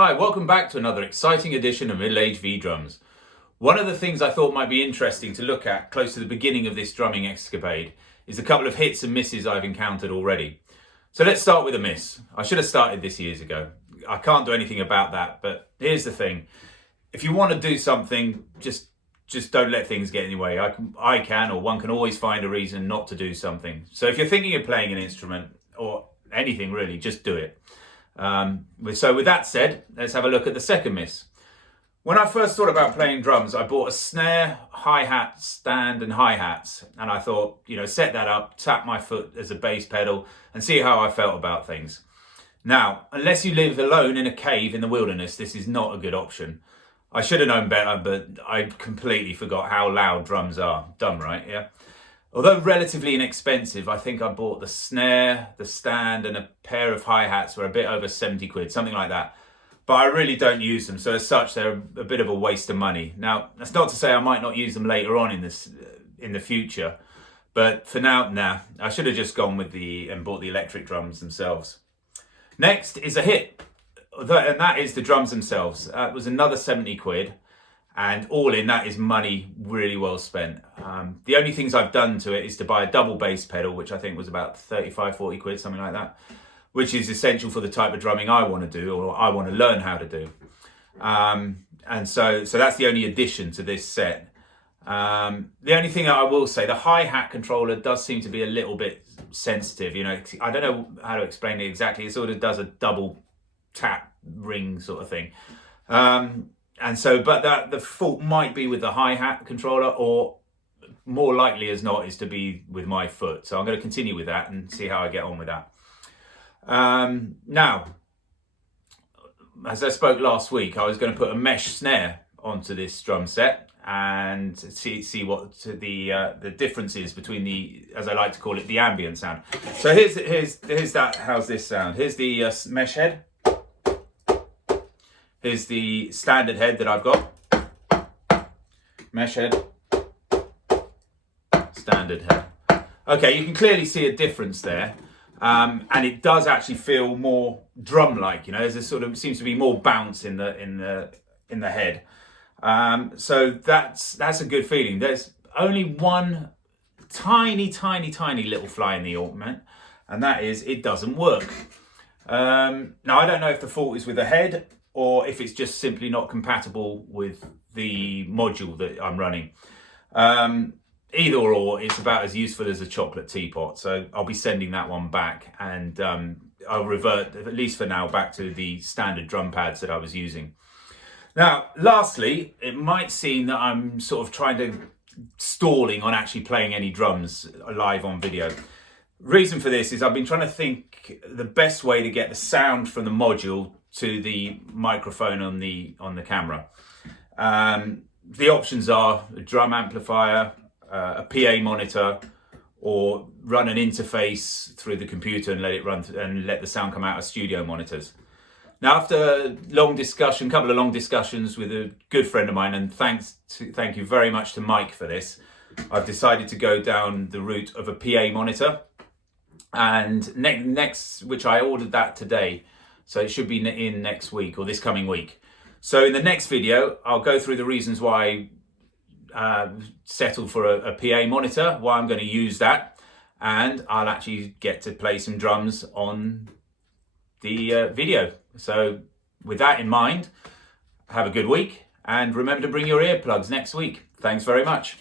Hi, welcome back to another exciting edition of Middle Age V Drums. One of the things I thought might be interesting to look at close to the beginning of this drumming escapade is a couple of hits and misses I've encountered already. So let's start with a miss. I should have started this years ago. I can't do anything about that, but here's the thing. If you want to do something, just don't let things get in your way. I can, or one can always find a reason not to do something. So if you're thinking of playing an instrument, or anything really, just do it. So with that said, let's have a look at the second miss. When I first thought about playing drums, I bought a snare, hi-hat, stand and hi-hats. And I thought, set that up, tap my foot as a bass pedal and see how I felt about things. Now, unless you live alone in a cave in the wilderness, this is not a good option. I should have known better, but I completely forgot how loud drums are. Dumb, right? Yeah. Although relatively inexpensive, I think I bought the snare, the stand and a pair of hi-hats for a bit over 70 quid, something like that. But I really don't use them, so as such, they're a bit of a waste of money. Now, that's not to say I might not use them later on in the future, but for now, nah. I should have just gone with and bought the electric drums themselves. Next is a hit, and that is the drums themselves. It was another 70 quid. And all in, that is money really well spent. The only things I've done to it is to buy a double bass pedal, which I think was about 35, 40 quid, something like that, which is essential for the type of drumming I want to do, or I want to learn how to do. And so that's the only addition to this set. The only thing that I will say, the hi-hat controller does seem to be a little bit sensitive. I don't know how to explain it exactly. It sort of does a double tap ring sort of thing. But the fault might be with the hi-hat controller, or more likely as not is to be with my foot. So I'm going to continue with that and see how I get on with that. Now, as I spoke last week, I was going to put a mesh snare onto this drum set and see what the difference is between the, as I like to call it, the ambient sound. So here's that. How's this sound? Here's the mesh head. Here's the standard head that I've got. Mesh head. Standard head. Okay, you can clearly see a difference there. And it does actually feel more drum-like, there's a sort of, seems to be more bounce in the head. So that's a good feeling. There's only one tiny little fly in the ointment, and that is it doesn't work. Now I don't know if the fault is with the head, or if it's just simply not compatible with the module that I'm running. Either or, it's about as useful as a chocolate teapot. So I'll be sending that one back, and I'll revert, at least for now, back to the standard drum pads that I was using. Now, lastly, it might seem that I'm sort of stalling on actually playing any drums live on video. Reason for this is I've been trying to think the best way to get the sound from the module to the microphone on the camera. The options are a drum amplifier, a PA monitor, or run an interface through the computer and let it run and let the sound come out of studio monitors. Now, after a couple of long discussions with a good friend of mine, and thank you very much to Mike for this, I've decided to go down the route of a PA monitor. And next, which I ordered that today, so it should be in next week, or this coming week. So in the next video, I'll go through the reasons why I settled for a PA monitor, why I'm going to use that, and I'll actually get to play some drums on the video. So with that in mind, have a good week, and remember to bring your earplugs next week. Thanks very much.